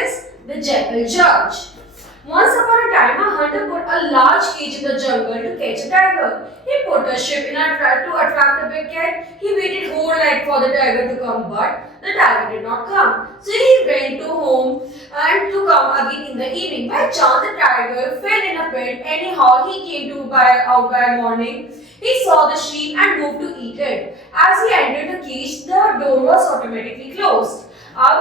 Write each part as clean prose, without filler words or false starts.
is the jackal judge. Once upon a time, a hunter put a large cage in the jungle to catch a tiger. He put a ship in a trap to attract a big cat. He waited whole night for the tiger to come, but the tiger did not come. So he went to home and to come again in the evening. By chance, the tiger fell in a pit. Anyhow, he came out by morning. He saw the sheep and moved to eat it. As he entered the cage, the door was automatically closed. अब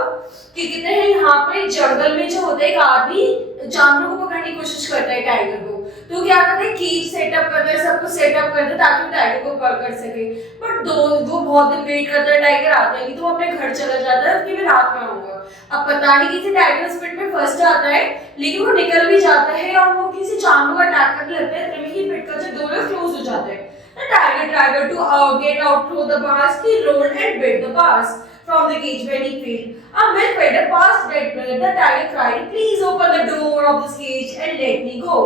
क्या कहते हैं यहाँ पे जंगल में जो होता है एक आदमी जानवरों को पकड़ने की कोशिश करता है टाइगर को, तो क्या करते हैं केज सेटअप करते हैं, सब कुछ सेटअप करते हैं ताकि वो टाइगर को पकड़ सके। बट वो बहुत दिन वेट करता है, टाइगर आता है नहीं, तो वो अपने घर चला जाता है कि मैं रात में आऊंगा। अब पता नहीं किसी टाइगर उस पिट में फंस जाता है, लेकिन वो निकल भी जाता है और वो किसी जानवर को अटैक करने लगता है, तभी ही पिट का जो डोर है क्लोज हो जाता है। The tiger tried to get out through the bars. He rolled and bit the bars from the cage when he failed. A milk vendor passed that way. The tiger cried, "Please open the door of this cage and let me go."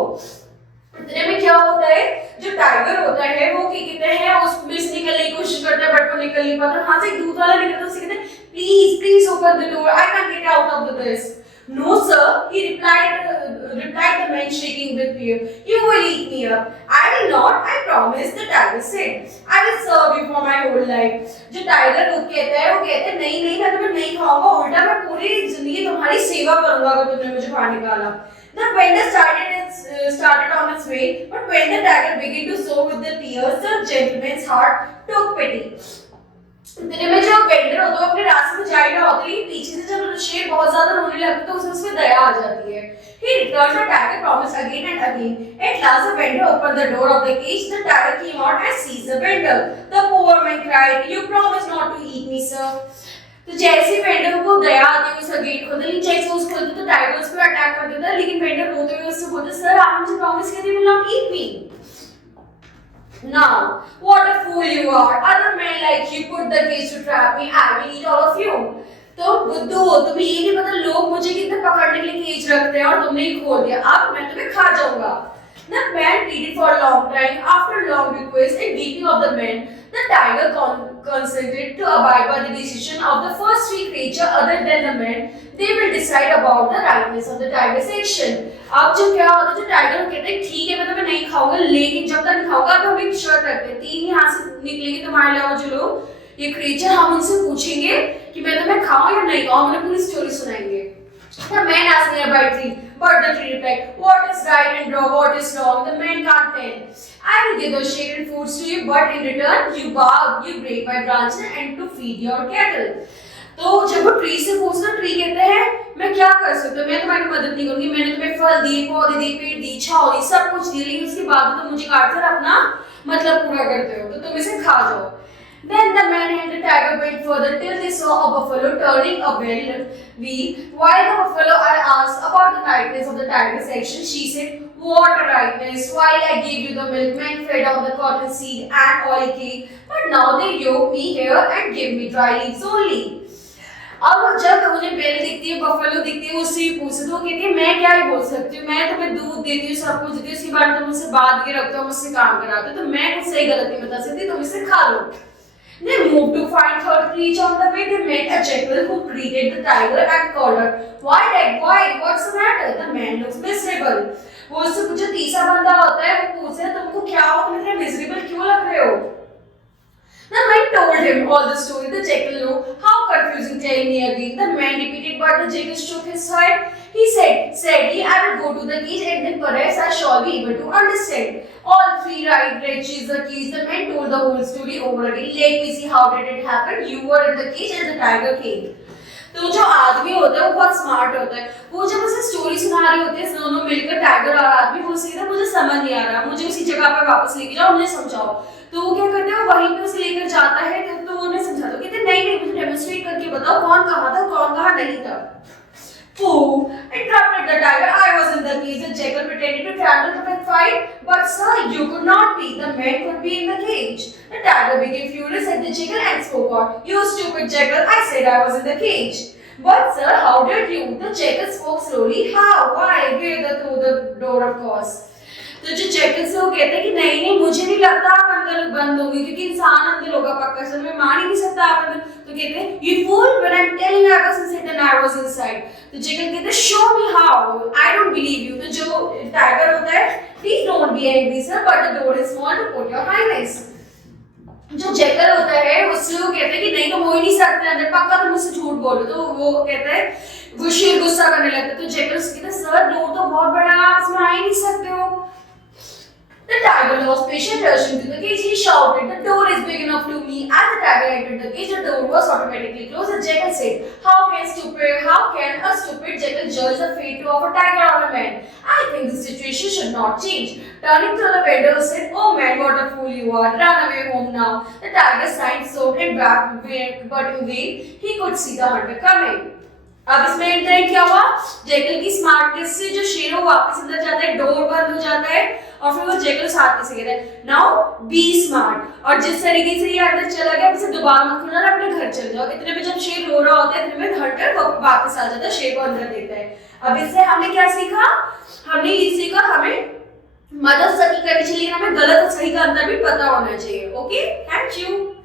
इतने में क्या होता है, जो tiger होता है वो क्या कहते हैं उसमें से निकलने की कोशिश करता है, बट वो निकल नहीं पाता। वहां से एक दूध वाला निकलता है, उसे कहते हैं, "Please open the door. I can't get out of this." "No, sir," he replied the man shaking with fear. "You will eat me up." "I will not, I promise," the tiger said. "I will serve you for my whole life." जो tiger कहता है वो कहता है नहीं मैं तुम्हें नहीं खाऊंगा, उल्टा मैं पूरी जिंदगी तुम्हारी सेवा करूंगा अगर तुमने मुझे बाहर निकाला। The vendor started on its way, but when the tiger began to sow with the tears, the gentleman's heart took pity. इतने में जो वेंडर होता है अपने रास्ते में जा ही रहा होता है, लेकिन पीछे से जब शेर बहुत ज्यादा रोने लगता है तो उसे उसमें दया आ जाती है। He returned the tiger promised again and again. At last the vendor opened the door of the cage. The tiger came out and seized the vendor. The poor man cried, "You promised not to eat me, sir." तो जैसे vendor को दया आती है उसका gate खोलता है, जैसे उसको खोलता तो टाइगर उस पर अटैक कर देता है, लेकिन वेंडर रोते हुए उससे बोलता है, "सर आपने मुझे प्रॉमिस किया था you will not eat me." "Now, what a fool you are! Other men like you put the cage to trap me. I will eat all of you." तो बुद्धू हो, तुम्हें ये नहीं पता लोग मुझे कितने पकड़ने के लिए केज रखते हैं और तुमने ही खोल दिया, अब मैं तुम्हें खा जाऊंगा। The man pleaded for a long time. After long request and weeping of the man, the tiger consented to abide by the decision of the first three creatures other than the man. They will decide about the rightness of the tiger's action. अब जो क्या होता है, जो tiger कहते हैं ठीक है मैं तुम्हें नहीं खाऊंगा, लेकिन जब तक नहीं खाऊंगा तो हम एक शर्त रखते हैं, तीन यहाँ से निकलेंगे तुम्हारे अलावा जो लोग ये क्रिएचर, हम उनसे पूछेंगे कि मैं तुम्हें खाऊं या नहीं खाऊं, उन्हें पूरी स्टोरी सुनाएंगे। The man asked nearby tree, but the tree replied, "What is right and wrong? What is wrong? The man can't tell. I will give those shaken foods to you, but in return you break my branches and to feed your cattle." तो जब वो tree से पूछता, tree कहते हैं मैं क्या कर सकता हूँ, मैं तुम्हारी मदद नहीं करूंगी, मैंने तुम्हें फल दिए, पौधे दिए, पेड़ दी, छांव दी, सब कुछ दिया, लेकिन उसके बाद तुम मुझे काटकर अपना मतलब पूरा करते हो, तो तुम इसे खा जाओ। Then the man and the tiger went further till they saw a buffalo turning a wheel. While the buffalo asked about the rightness of the tiger's action, she said, "What a rightness! While I gave you the milk, men fed on the cotton seed and oil cake, but now they yoke me here and give me dry leaves only." अब जब उन्हें बैल दिखती है, buffalo दिखती है, उससे भी पूछते, तो वो कहती है मैं क्या ही बोल सकती हूँ, मैं तुम्हें दूध देती हूँ, सब कुछ देती हूँ, उसके बाद तुम मुझसे बात के रखते हो, मुझसे काम कराते हो, तो मैं कुछ सही गलत नहीं बता सकती, तुम इसे खा लो। They moved to find third creature on the way. They met a jackal who greeted the tiger and called her. "Why, what's the matter?" The man looks miserable. वो उससे पूछा, तीसरा बंदा होता है, वो पूछ रहा है तुमको क्या हो, तुम इतने मिजरेबल क्यों लग रहे हो? The man told him all the story. The jackal knew. "How confusing, tell me again." The man repeated, but the jackal shook his head. He said, "Sadly, I will go to the cage and then perhaps I shall be able to understand." All three reached the cage. The man told the whole story over again. "Let me see how did it happen. You were in the cage and the tiger came." तो जो आदमी होता है वो बहुत smart होता है, वो जब उसे स्टोरी सुना रहे होते हैं दोनों मिलकर टाइगर और आदमी, वो सीधा मुझे समझ नहीं आ रहा, मुझे उसी जगह पर वापस लेके जाओ, मुझे समझाओ। तो वो क्या करते हैं, वो वहीं पे उसे लेकर जाता है, तो वो उन्हें समझाता है, कहते नहीं मुझे डेमोन्स्ट्रेट करके बताओ कौन कहाँ था कौन कहाँ नहीं था। "Fool," interrupted the tiger, "I was in the cage." The jackal pretended to tremble to fight, "But sir, you could not be. The man could be in the cage." The tiger became furious at the jackal and spoke out, "You stupid jackal, I said I was in the cage." "But sir, how did you?" The jackal spoke slowly. "How? Why? Where? Through the door, of course." तो जो Jekyll से वो कहते हैं कि नहीं नहीं मुझे नहीं लगता आप अंदर बंद होंगे, क्योंकि इंसान अंदर होगा पक्का से, मैं मान ही नहीं सकता आप अंदर। तो कहते हैं you fool, when I'm telling you I was inside and I was inside। तो जेकल कहते हैं show me how, I don't believe you। तो जो टाइगर होता है please don't be angry sir but the door is small to put your highness। जो Jekyll होता है उससे वो कहते हैं कि नहीं तुम हो ही नहीं सकते अंदर, पक्का तुम मुझसे झूठ बोलो। तो वो कहता है वो शेर गुस्सा करने लगता है। तो जेकल उससे कहता है सर डोर तो बहुत बड़ा है, आप इसमें आ ही नहीं सकते हो। The tiger lost patience, rushed into the cage. He shouted, "The door is big enough to me." As the tiger entered the cage, the door was automatically closed. The jackal said, how can a stupid jackal judge the fate of a tiger or a man? I think the situation should not change." Turning to the vendor, said, "Oh man, what a fool you are! Run away home now." The tiger sighed, sorted back, but in vain he could see the hunter coming. अब इसमें interact क्या हुआ, Jekyll की smartness से जो शेर है वापस अंदर जाता है, डोर बंद हो जाता है और फिर वो जेकल साथ में से कहता है नाउ बी स्मार्ट। और जिस तरीके से ये अंदर चला गया इसे दोबारा मत खोलना और अपने घर चले जाओ। इतने में जब शेर रो रहा होता है इतने में हंटर वापस आ जाता है, शेर को अंदर देता है। अब इससे हमने क्या सीखा, हमने ये सीखा हमें मदद सही करनी चाहिए, हमें गलत और सही का अंतर भी पता होना चाहिए। Okay, thank you.